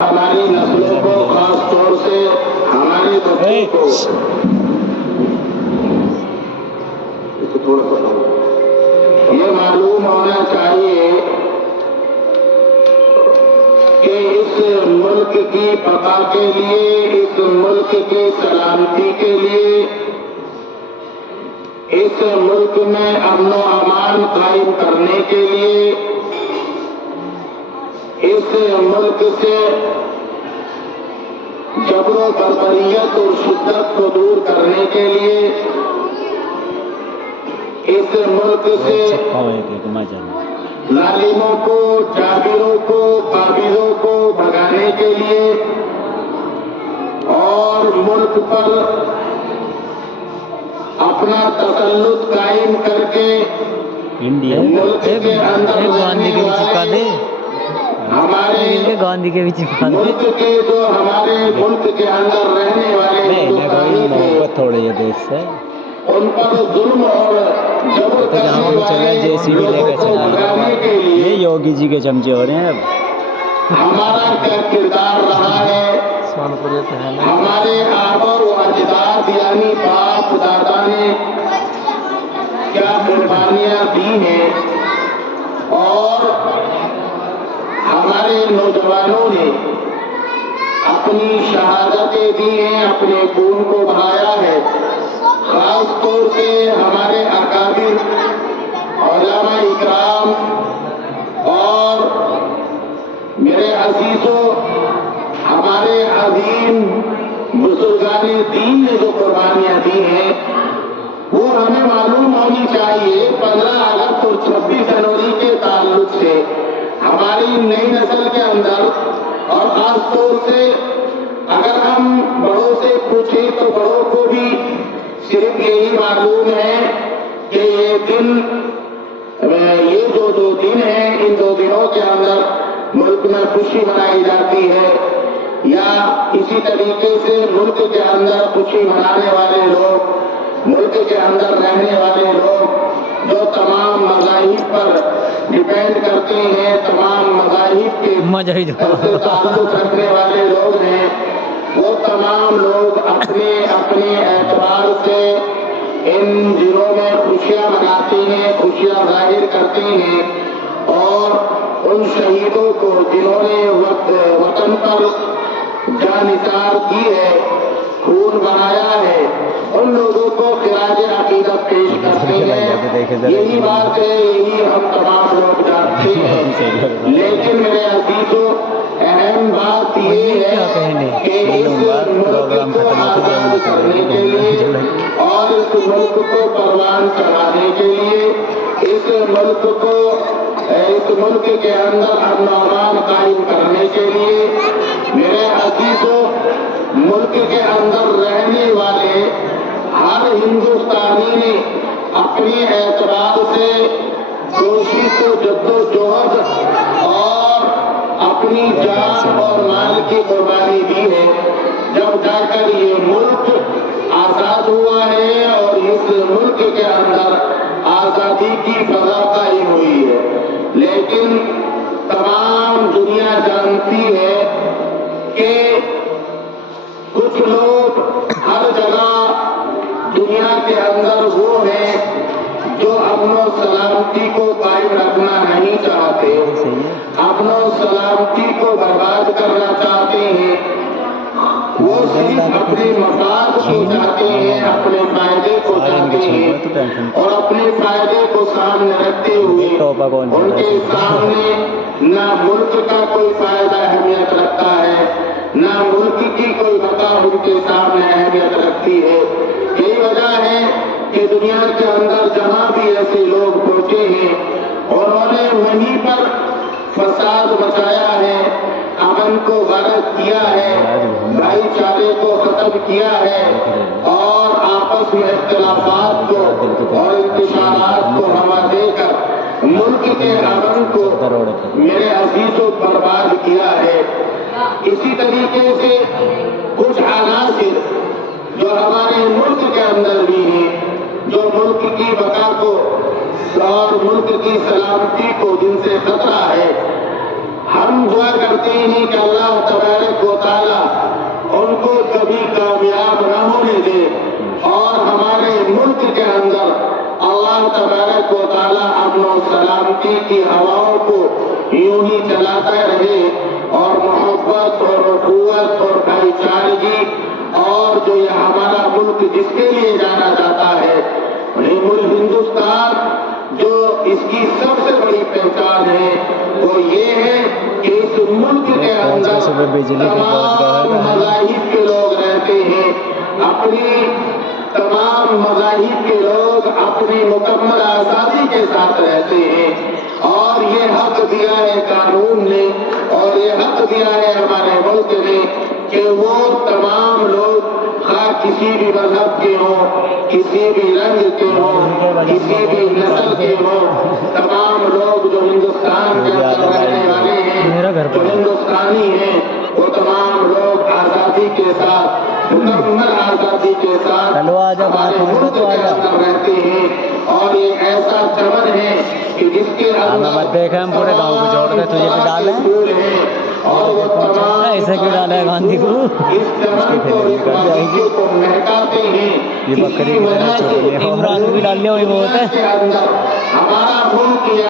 हमारी नस्लों को, खास तौर से हमारे बच्चों को ये मालूम होना चाहिए कि इस मुल्क की बका के लिए, इस मुल्क की सलामती के लिए, इस मुल्क में अमन अमान कायम करने के लिए, इस मुल्क से जबरो बर्बरियत और शिद्दत को दूर करने के लिए, इस मुल्क से जालिमों को, जाबिरों को, काबिलों को भगाने के लिए और मुल्क पर अपना तसल्लुत कायम करके इंडिया मुल्क के अंदर गांधी के भी चिपका दे, हमारे गांधी के भी चिपका दे। मुल्क के जो हमारे मुल्क के अंदर रहने वाले हिंदुस्तानी थे, थोड़े ये देश से उन पर जुल्म और जबर करने वाले लोगों को भगाने के ये लिए योगी जी के चमचे हो रहे हैं अब। हमारा क्या किरदार रहा है, हमारे आबा व अजदाद यानी बाप दादा ने क्या कुर्बानियां दी हैं और हमारे नौजवानों ने अपनी शहादतें दी हैं, अपने खून को बहाया है। खास तौर से हमारे अकाबिर उलमा इकराम और मेरे अजीजों, हमारे अजीम बुजुर्गाने दीन ने जो कुर्बानियां दी हैं वो हमें मालूम होनी चाहिए। 15 अगस्त और 26 जनवरी के ताल्लुक से हमारी नई नस्ल के अंदर और खास तौर से अगर हम बड़ों से पूछें तो बड़ों को भी सिर्फ यही मालूम है कि ये दिन, ये जो 2 दिन हैं, इन 2 दिनों के अंदर मुल्क में खुशी मनाई जाती है, या इसी तरीके से मुल्क के अंदर खुशी मनाने वाले लोग, मुल्क के अंदर रहने वाले लोग जो तमाम मज़ाहिब पर डिपेंड करते हैं, तमाम मज़ाहिब के से ताल्लुक रखने वाले लोग हैं, वो तमाम लोग अपने अपने एतबार से इन दिनों में खुशियाँ मनाते हैं, खुशियाँ जाहिर करते हैं और उन शहीदों को जिन्होंने वतन पर जान निसार की है, खून बहाया है, उन लोगों को खिराज अकीदत पेश करते हैं। यही बात है, यही हम तमाम लोग जानते हैं। लेकिन मेरे अजीजों, अहम बात ये है कि इस मुल्क को आजाद करने के लिए और इस मुल्क को परवान चढ़ाने के लिए, इस मुल्क के अंदर अमन अमान कायम करने के लिए, मेरे अजीजों, मुल्क के अंदर रहने वाले हर हिंदुस्तानी ने अपने एतबार से कोशिश, जद्दोजहद और अपनी जान और माल की कुर्बानी दी है, जब जाकर ये मुल्क आजाद हुआ है और इस मुल्क के अंदर आजादी की फजा कायम हुई है। लेकिन तमाम दुनिया जानती है कि कुछ लोग हर जगह दुनिया के अंदर वो हैं जो अमन सलामती को कायम रखना नहीं चाहते, अमन सलामती को बर्बाद करना चाहते हैं। वो सिर्फ अपने मफाद को चाहते हैं, अपने फायदे को चाहते हैं और अपने फायदे को सामने रखते हुए उनके सामने ना मुल्क का कोई फायदा अहमियत रखता है, ना मुल्क की कोई बका उनके सामने अहमियत रखती है। यही वजह है कि दुनिया के अंदर जहाँ भी ऐसे लोग पहुंचे हैं, उन्होंने वहीं पर फसाद मचाया है, अमन को गारत किया है, भाईचारे को खत्म किया है और आपस में इख्तिलाफात को और इंतशारात को हवा देकर मुल्क के अमन को मेरे अजीजों बर्बाद किया है। इसी तरीके से कुछ अनासिर जो हमारे मुल्क के अंदर भी हैं, जो मुल्क की बका को और मुल्क की सलामती को जिनसे खतरा है, हम दुआ करते हैं कि अल्लाह तबारक तबारक व तआला अमन और सलामती की हवाओं को यूं ही चलाता रहे और मोहब्बत और अखुवत और भाईचारगी और जो ये हमारा मुल्क जिसके लिए जाना जाता है वही मुल्क हिंदुस्तान जो इसकी सबसे बड़ी पहचान है वो ये है कि इस मुल्क के अंदर तमाम मज़ाहिब के लोग रहते हैं, अपनी तमाम मज़ाहिब के लोग अपनी मुकम्मल आज़ादी के साथ रहते हैं और ये हक दिया है कानून ने और ये हक दिया है हमारे मुल्क ने कि वो तमाम लोग किसी भी मजहब के हों, किसी भी रंग के हों, किसी भी नस्ल के हों, तमाम लोग जो हिंदुस्तान के अंदर रहने वाले हैं, जो हिंदुस्तानी हैं, वो तमाम लोग आज़ादी के साथ, मुकम्मल आज़ादी के साथ हमारे मुल्क के अंदर रहते हैं और ये ऐसा चमन है कि जिसके अंदर देखे हम पूरे गांव को जोड़ के तुझे भी डाले और वो तमाम ऐसे क्यों डाला है गांधी को इस चमन को इस बागीचे को महकाते हैं। ये बकरी इसी वजह से इमरान भी डाल लिया वही बहुत है के अंदर हमारा मुल्क